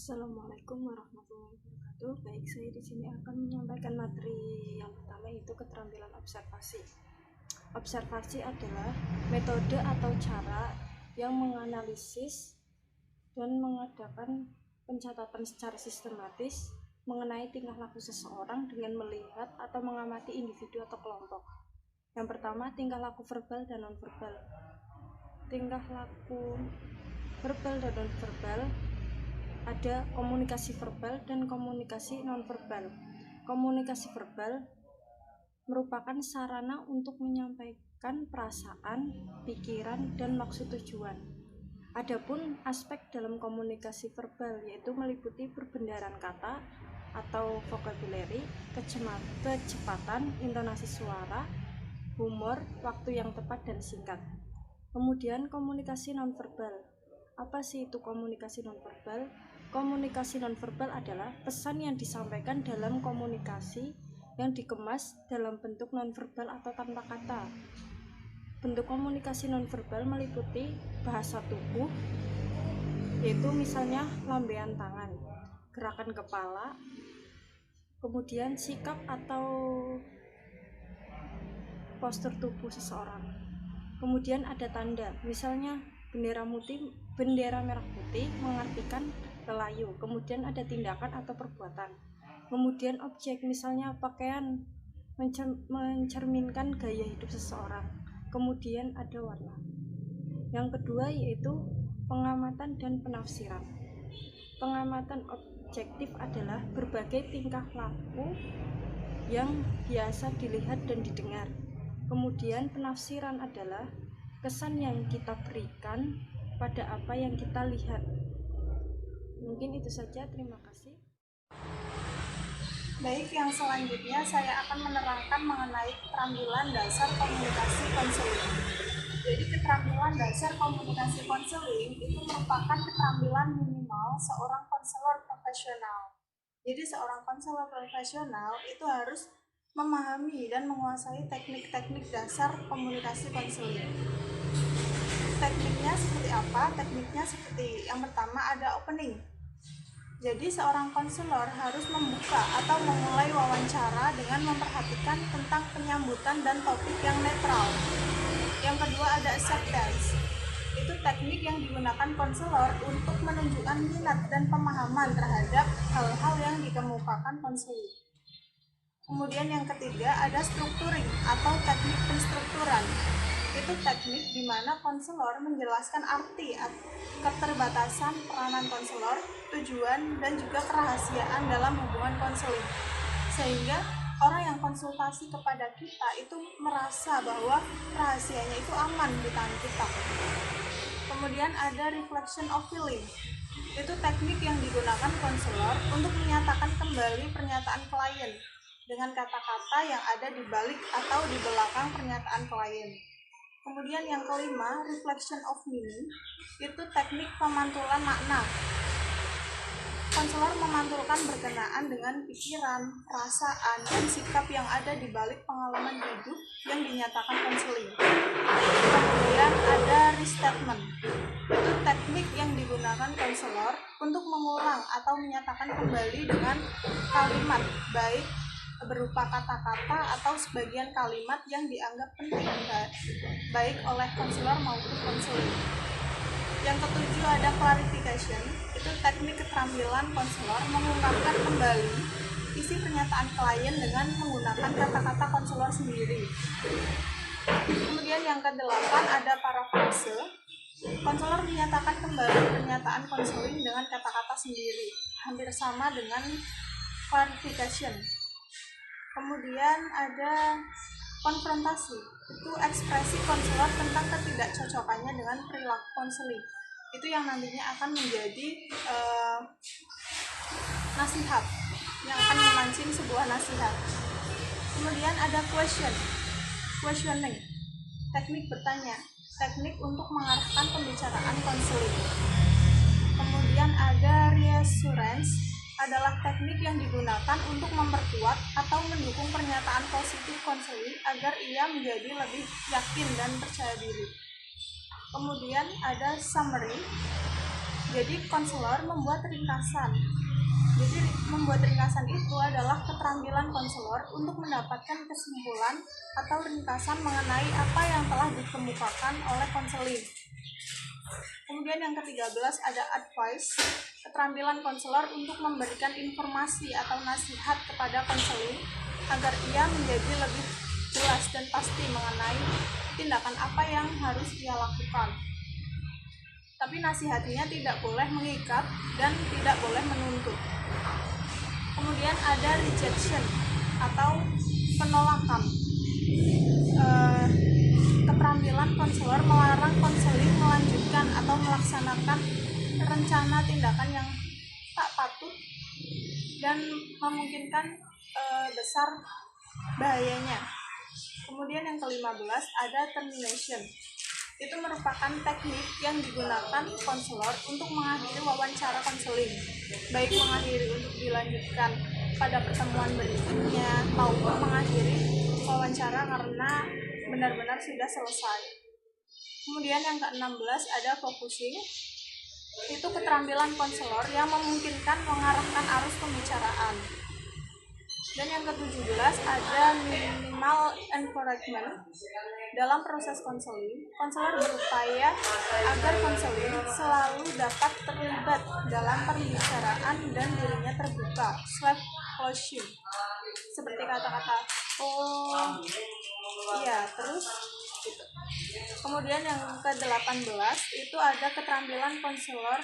Assalamualaikum warahmatullahi wabarakatuh. Baik, saya di sini akan menyampaikan materi yang pertama, yaitu keterampilan observasi. Observasi adalah metode atau cara yang menganalisis dan mengadakan pencatatan secara sistematis mengenai tingkah laku seseorang dengan melihat atau mengamati individu atau kelompok. Yang pertama, tingkah laku verbal dan nonverbal. Tingkah laku verbal dan nonverbal ada komunikasi verbal dan komunikasi nonverbal. Komunikasi verbal merupakan sarana untuk menyampaikan perasaan, pikiran, dan maksud tujuan. Adapun aspek dalam komunikasi verbal yaitu meliputi perbendaharaan kata atau vocabulary, kecepatan, intonasi suara, humor, waktu yang tepat dan singkat. Kemudian komunikasi nonverbal. Apa sih itu komunikasi nonverbal? Komunikasi nonverbal adalah pesan yang disampaikan dalam komunikasi yang dikemas dalam bentuk nonverbal atau tanpa kata. Bentuk komunikasi nonverbal meliputi bahasa tubuh, yaitu misalnya lambaian tangan, gerakan kepala, kemudian sikap atau postur tubuh seseorang. Kemudian ada tanda, misalnya bendera merah putih mengartikan lelayu. Kemudian ada tindakan atau perbuatan. Kemudian objek, misalnya pakaian mencerminkan gaya hidup seseorang. Kemudian ada warna. Yang kedua yaitu pengamatan dan penafsiran. Pengamatan objektif adalah berbagai tingkah laku yang biasa dilihat dan didengar. Kemudian penafsiran adalah kesan yang kita berikan pada apa yang kita lihat. Mungkin itu saja, terima kasih. Baik, yang selanjutnya saya akan menerangkan mengenai keterampilan dasar komunikasi konseling. Jadi keterampilan dasar komunikasi konseling itu merupakan keterampilan minimal seorang konselor profesional. Jadi seorang konselor profesional itu harus memahami dan menguasai teknik-teknik dasar komunikasi konseling. Tekniknya seperti apa? Tekniknya seperti yang pertama ada opening. Jadi seorang konselor harus membuka atau memulai wawancara dengan memperhatikan tentang penyambutan dan topik yang netral. Yang kedua ada acceptance. Itu teknik yang digunakan konselor untuk menunjukkan minat dan pemahaman terhadap hal-hal yang dikemukakan konselor. Kemudian yang ketiga ada structuring atau teknik penstrukturan. Itu teknik di mana konselor menjelaskan arti, keterbatasan peranan konselor, tujuan, dan juga kerahasiaan dalam hubungan konseling. Sehingga orang yang konsultasi kepada kita itu merasa bahwa rahasianya itu aman di tangan kita. Kemudian ada reflection of feeling. Itu teknik yang digunakan konselor untuk menyatakan kembali pernyataan klien dengan kata-kata yang ada di balik atau di belakang pernyataan klien. Kemudian yang kelima, reflection of meaning, itu teknik pemantulan makna. Konselor memantulkan berkenaan dengan pikiran, perasaan, dan sikap yang ada di balik pengalaman hidup yang dinyatakan konseling. Kemudian ada restatement. Itu teknik yang digunakan konselor untuk mengulang atau menyatakan kembali dengan kalimat, baik berupa kata-kata atau sebagian kalimat yang dianggap penting baik oleh konselor maupun konseling. Yang ketujuh ada clarification. Itu teknik keterampilan konselor mengungkapkan kembali isi pernyataan klien dengan menggunakan kata-kata konselor sendiri. Kemudian yang kedelapan ada parafrase. Konselor menyatakan kembali pernyataan konseling dengan kata-kata sendiri, hampir sama dengan clarification. Kemudian ada konfrontasi, itu ekspresi konselor tentang ketidakcocokannya dengan perilaku konseling. Itu yang nantinya akan menjadi nasihat, yang akan memancing sebuah nasihat. Kemudian ada questioning, teknik bertanya, teknik untuk mengarahkan pembicaraan konseling. Kemudian ada reassurance, adalah teknik yang digunakan untuk memperkuat atau mendukung pernyataan positif konseling agar ia menjadi lebih yakin dan percaya diri. Kemudian ada summary. Jadi konselor membuat ringkasan. Jadi membuat ringkasan itu adalah keterampilan konselor untuk mendapatkan kesimpulan atau ringkasan mengenai apa yang telah dikemukakan oleh konseling. Kemudian yang ke-13 ada advice, keterampilan konselor untuk memberikan informasi atau nasihat kepada konseling agar ia menjadi lebih jelas dan pasti mengenai tindakan apa yang harus ia lakukan. Tapi nasihatnya tidak boleh mengikat dan tidak boleh menuntut. Kemudian ada rejection atau penolakan. Keterampilan konselor melarang konseling melanjutkan atau melaksanakan rencana tindakan yang tak patut dan memungkinkan besar bahayanya. Kemudian yang ke-15 ada termination. Itu merupakan teknik yang digunakan konselor untuk mengakhiri wawancara konseling, baik mengakhiri untuk dilanjutkan pada pertemuan berikutnya maupun mengakhiri wawancara karena benar-benar sudah selesai. Kemudian yang ke-16 ada focusing. Itu keterampilan konselor yang memungkinkan mengarahkan arus pembicaraan. Dan yang ke-17 ada minimal encouragement. Dalam proses konseling, konselor berupaya agar konseling selalu dapat terlibat dalam pembicaraan dan dirinya terbuka, self-closing. Seperti kata-kata, oh iya, terus gitu. Kemudian yang ke-18 itu ada keterampilan konselor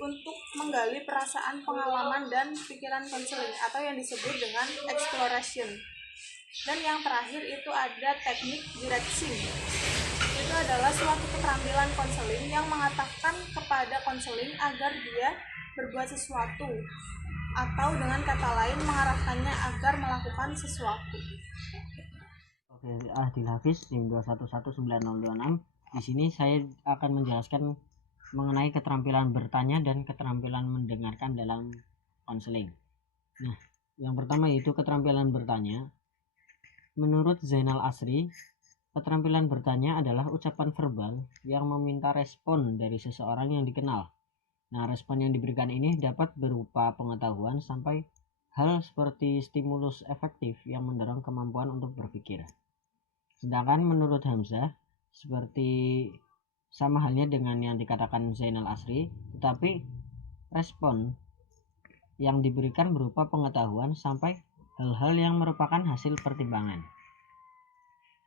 untuk menggali perasaan, pengalaman, dan pikiran konseling atau yang disebut dengan exploration. Dan yang terakhir itu ada teknik directing. Itu adalah suatu keterampilan konseling yang mengatakan kepada konseling agar dia berbuat sesuatu atau dengan kata lain mengarahkannya agar melakukan sesuatu. Oke, Adil Hafiz tim 2119026. Di sini saya akan menjelaskan mengenai keterampilan bertanya dan keterampilan mendengarkan dalam konseling. Nah, yang pertama yaitu keterampilan bertanya. Menurut Zainal Asri, keterampilan bertanya adalah ucapan verbal yang meminta respon dari seseorang yang dikenal. Nah, respon yang diberikan ini dapat berupa pengetahuan sampai hal seperti stimulus efektif yang mendorong kemampuan untuk berpikir. Sedangkan menurut Hamzah, seperti sama halnya dengan yang dikatakan Zainal Asri, tetapi respon yang diberikan berupa pengetahuan sampai hal-hal yang merupakan hasil pertimbangan.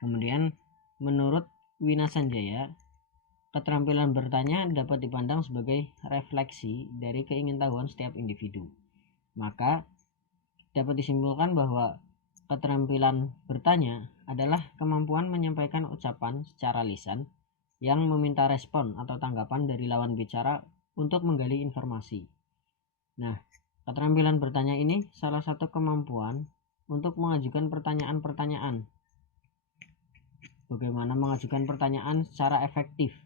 Kemudian menurut Wina Sanjaya, keterampilan bertanya dapat dipandang sebagai refleksi dari keingintahuan setiap individu. Maka dapat disimpulkan bahwa keterampilan bertanya adalah kemampuan menyampaikan ucapan secara lisan yang meminta respon atau tanggapan dari lawan bicara untuk menggali informasi. Nah, keterampilan bertanya ini salah satu kemampuan untuk mengajukan pertanyaan-pertanyaan. Bagaimana mengajukan pertanyaan secara efektif.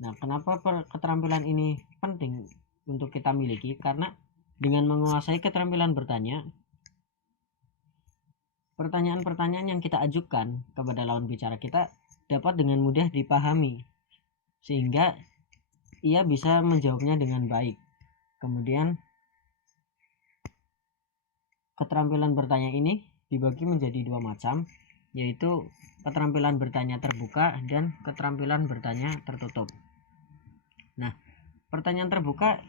Nah, kenapa keterampilan ini penting untuk kita miliki? Karena dengan menguasai keterampilan bertanya, pertanyaan-pertanyaan yang kita ajukan kepada lawan bicara kita dapat dengan mudah dipahami, sehingga ia bisa menjawabnya dengan baik. Kemudian keterampilan bertanya ini dibagi menjadi dua macam, yaitu keterampilan bertanya terbuka dan keterampilan bertanya tertutup. Nah, pertanyaan terbuka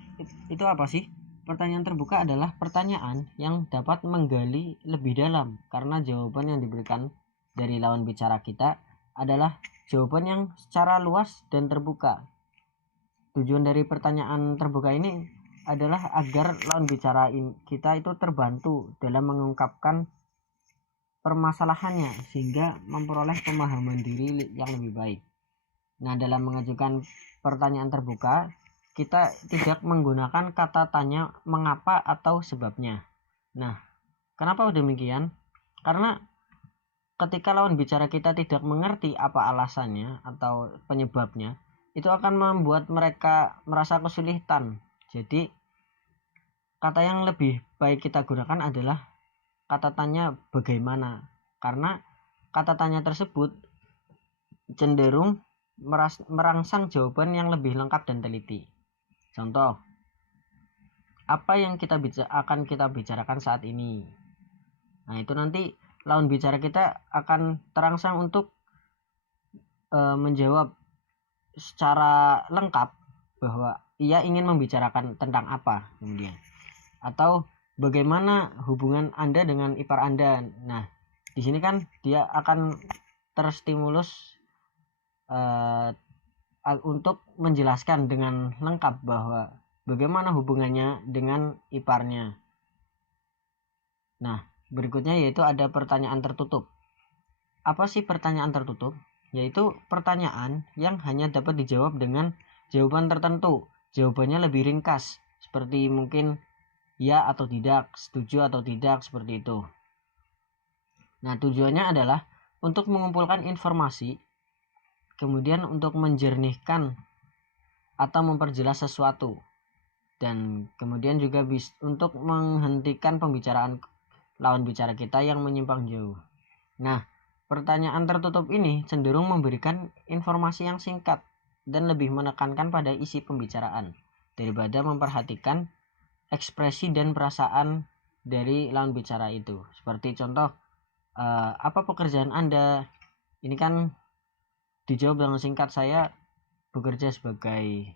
itu apa sih? Pertanyaan terbuka adalah pertanyaan yang dapat menggali lebih dalam karena jawaban yang diberikan dari lawan bicara kita adalah jawaban yang secara luas dan terbuka. Tujuan dari pertanyaan terbuka ini adalah agar lawan bicara kita itu terbantu dalam mengungkapkan permasalahannya sehingga memperoleh pemahaman diri yang lebih baik. Nah, dalam mengajukan pertanyaan terbuka, kita tidak menggunakan kata tanya mengapa atau sebabnya. Nah, kenapa demikian? Karena ketika lawan bicara kita tidak mengerti apa alasannya atau penyebabnya, itu akan membuat mereka merasa kesulitan. Jadi, kata yang lebih baik kita gunakan adalah kata tanya bagaimana. Karena kata tanya tersebut cenderung merangsang jawaban yang lebih lengkap dan teliti. Contoh, apa yang akan kita bicarakan saat ini. Nah, itu nanti lawan bicara kita akan terangsang untuk menjawab secara lengkap bahwa ia ingin membicarakan tentang apa kemudian, atau bagaimana hubungan Anda dengan ipar Anda. Nah, di sini kan dia akan terstimulus untuk menjelaskan dengan lengkap bahwa bagaimana hubungannya dengan iparnya. Nah, berikutnya yaitu ada pertanyaan tertutup. Apa sih pertanyaan tertutup? Yaitu pertanyaan yang hanya dapat dijawab dengan jawaban tertentu. Jawabannya lebih ringkas, seperti mungkin ya atau tidak, setuju atau tidak, seperti itu. Nah, tujuannya adalah untuk mengumpulkan informasi, kemudian untuk menjernihkan atau memperjelas sesuatu, dan kemudian juga untuk menghentikan pembicaraan lawan bicara kita yang menyimpang jauh. Nah, pertanyaan tertutup ini cenderung memberikan informasi yang singkat dan lebih menekankan pada isi pembicaraan daripada memperhatikan ekspresi dan perasaan dari lawan bicara itu. Seperti contoh, apa pekerjaan Anda? Ini kan dijawab dengan singkat, saya bekerja sebagai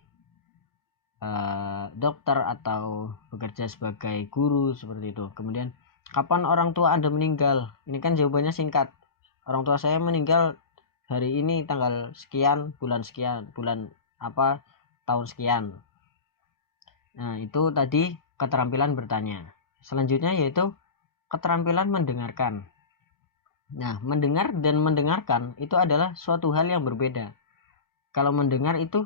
dokter atau bekerja sebagai guru, seperti itu. Kemudian, kapan orang tua Anda meninggal? Ini kan jawabannya singkat. Orang tua saya meninggal hari ini tanggal sekian, bulan apa, tahun sekian. Nah, itu tadi keterampilan bertanya. Selanjutnya yaitu keterampilan mendengarkan. Nah, mendengar dan mendengarkan itu adalah suatu hal yang berbeda. Kalau mendengar itu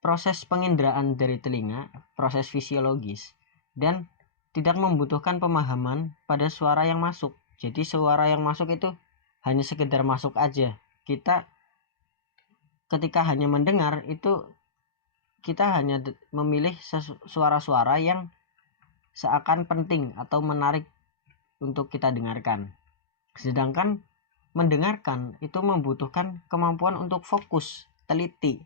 proses penginderaan dari telinga, proses fisiologis, dan tidak membutuhkan pemahaman pada suara yang masuk. Jadi suara yang masuk itu hanya sekedar masuk aja. Kita ketika hanya mendengar itu kita hanya memilih suara-suara yang seakan penting atau menarik untuk kita dengarkan. Sedangkan mendengarkan itu membutuhkan kemampuan untuk fokus, teliti,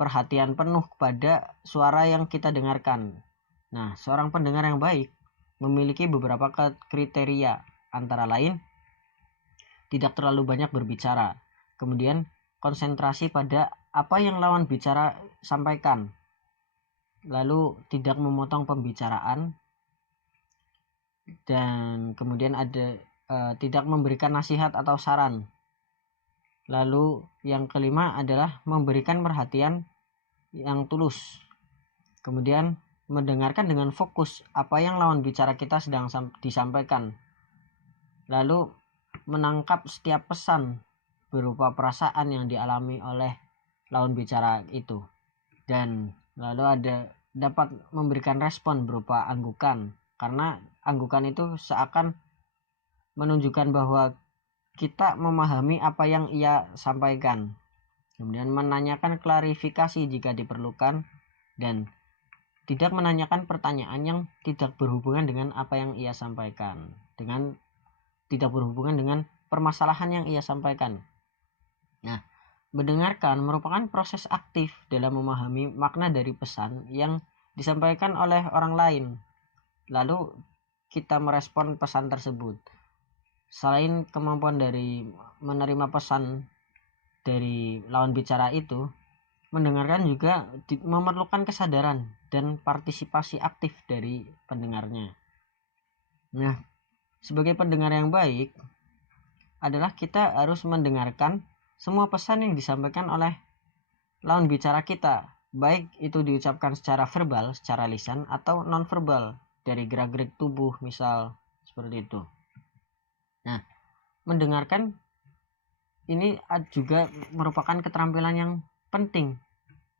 perhatian penuh kepada suara yang kita dengarkan. Nah, seorang pendengar yang baik memiliki beberapa kriteria, antara lain tidak terlalu banyak berbicara, kemudian konsentrasi pada apa yang lawan bicara sampaikan, lalu tidak memotong pembicaraan, dan kemudian ada tidak memberikan nasihat atau saran. Lalu yang kelima adalah memberikan perhatian yang tulus. Kemudian mendengarkan dengan fokus apa yang lawan bicara kita sedang disampaikan. Lalu menangkap setiap pesan berupa perasaan yang dialami oleh lawan bicara itu. Dan lalu dapat memberikan respon berupa anggukan, karena anggukan itu seakan menunjukkan bahwa kita memahami apa yang ia sampaikan. Kemudian menanyakan klarifikasi jika diperlukan, dan tidak menanyakan pertanyaan yang tidak berhubungan dengan apa yang ia sampaikan, tidak berhubungan dengan permasalahan yang ia sampaikan. Nah, mendengarkan merupakan proses aktif dalam memahami makna dari pesan yang disampaikan oleh orang lain. Lalu kita merespon pesan tersebut. Selain kemampuan dari menerima pesan dari lawan bicara itu, mendengarkan juga memerlukan kesadaran dan partisipasi aktif dari pendengarnya. Nah, sebagai pendengar yang baik adalah kita harus mendengarkan semua pesan yang disampaikan oleh lawan bicara kita, baik itu diucapkan secara verbal, secara lisan, atau non-verbal, dari gerak-gerik tubuh misal, seperti itu. Nah, mendengarkan ini juga merupakan keterampilan yang penting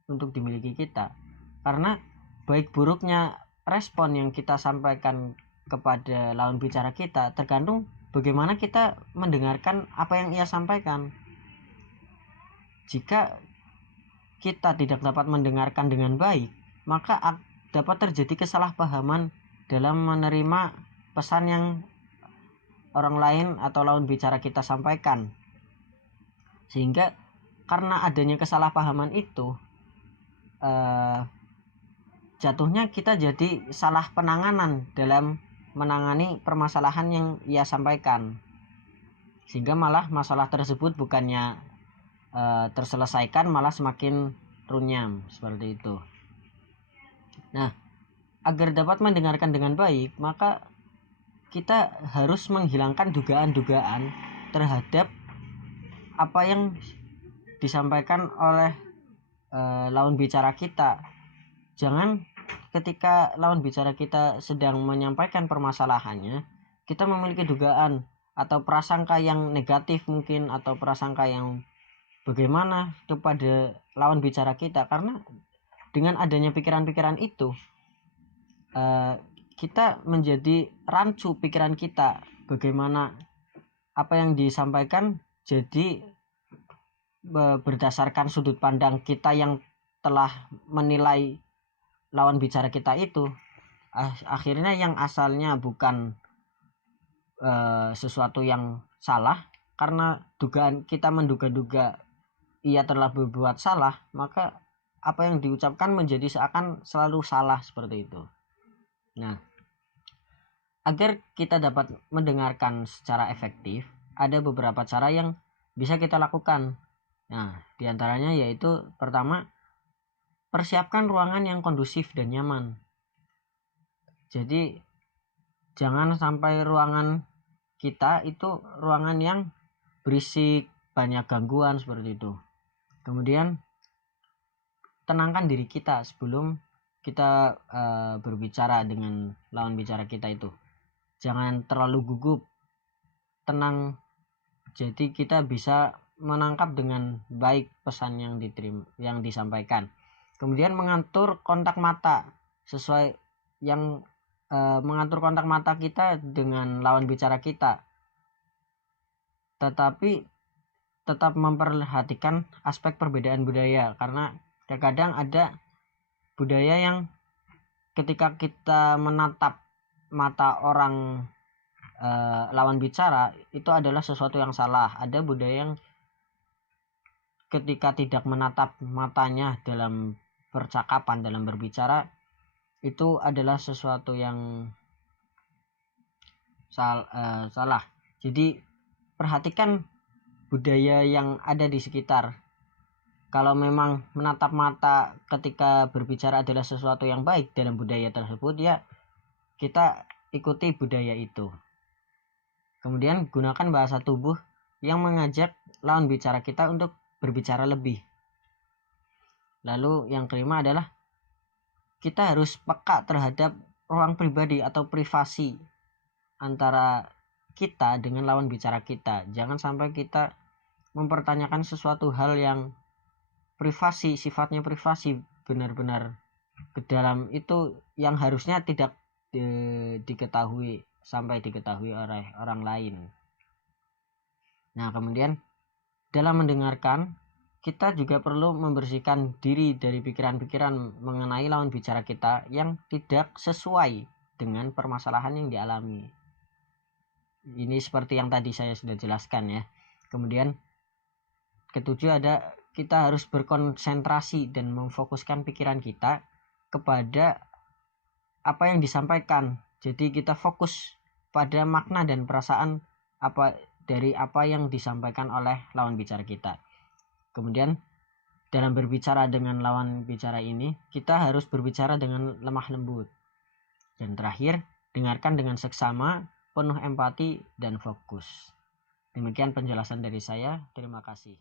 untuk dimiliki kita, karena baik buruknya respon yang kita sampaikan kepada lawan bicara kita tergantung bagaimana kita mendengarkan apa yang ia sampaikan. Jika kita tidak dapat mendengarkan dengan baik, maka dapat terjadi kesalahpahaman dalam menerima pesan yang orang lain atau lawan bicara kita sampaikan. Sehingga karena adanya kesalahpahaman itu, jatuhnya kita jadi salah penanganan dalam menangani permasalahan yang ia sampaikan, sehingga malah masalah tersebut bukannya terselesaikan, malah semakin runyam seperti itu. Nah, agar dapat mendengarkan dengan baik, maka kita harus menghilangkan dugaan-dugaan terhadap apa yang disampaikan oleh lawan bicara kita. Jangan ketika lawan bicara kita sedang menyampaikan permasalahannya, kita memiliki dugaan atau prasangka yang negatif mungkin, atau prasangka yang bagaimana kepada lawan bicara kita, karena dengan adanya pikiran-pikiran itu kita menjadi rancu pikiran kita, bagaimana apa yang disampaikan jadi berdasarkan sudut pandang kita yang telah menilai lawan bicara kita itu. Akhirnya yang asalnya bukan sesuatu yang salah, karena dugaan kita menduga-duga ia telah berbuat salah, maka apa yang diucapkan menjadi seakan selalu salah seperti itu. Nah, agar kita dapat mendengarkan secara efektif, ada beberapa cara yang bisa kita lakukan. Nah, diantaranya yaitu pertama, persiapkan ruangan yang kondusif dan nyaman. Jadi jangan sampai ruangan kita itu ruangan yang berisik, banyak gangguan seperti itu. Kemudian tenangkan diri kita sebelum kita berbicara dengan lawan bicara kita itu. Jangan terlalu gugup, tenang. Jadi kita bisa menangkap dengan baik pesan yang disampaikan. Kemudian mengatur kontak mata sesuai yang mengatur kontak mata kita dengan lawan bicara kita, tetapi tetap memperhatikan aspek perbedaan budaya, karena terkadang ada budaya yang ketika kita menatap mata orang lawan bicara itu adalah sesuatu yang salah. Ada budaya yang ketika tidak menatap matanya dalam percakapan, dalam berbicara, itu adalah sesuatu yang salah. Jadi perhatikan budaya yang ada di sekitar. Kalau memang menatap mata ketika berbicara adalah sesuatu yang baik dalam budaya tersebut, ya kita ikuti budaya itu. Kemudian gunakan bahasa tubuh yang mengajak lawan bicara kita untuk berbicara lebih. Lalu yang kelima adalah kita harus peka terhadap ruang pribadi atau privasi antara kita dengan lawan bicara kita. Jangan sampai kita mempertanyakan sesuatu hal yang privasi, sifatnya privasi, benar-benar ke dalam itu yang harusnya tidak diketahui oleh orang lain. Nah, kemudian dalam mendengarkan, kita juga perlu membersihkan diri dari pikiran-pikiran mengenai lawan bicara kita yang tidak sesuai dengan permasalahan yang dialami. Ini seperti yang tadi saya sudah jelaskan ya. Kemudian ketujuh ada kita harus berkonsentrasi dan memfokuskan pikiran kita kepada apa yang disampaikan. Jadi kita fokus pada makna dan perasaan dari apa yang disampaikan oleh lawan bicara kita. Kemudian dalam berbicara dengan lawan bicara ini, kita harus berbicara dengan lemah lembut. Dan terakhir, dengarkan dengan seksama, penuh empati dan fokus. Demikian penjelasan dari saya. Terima kasih.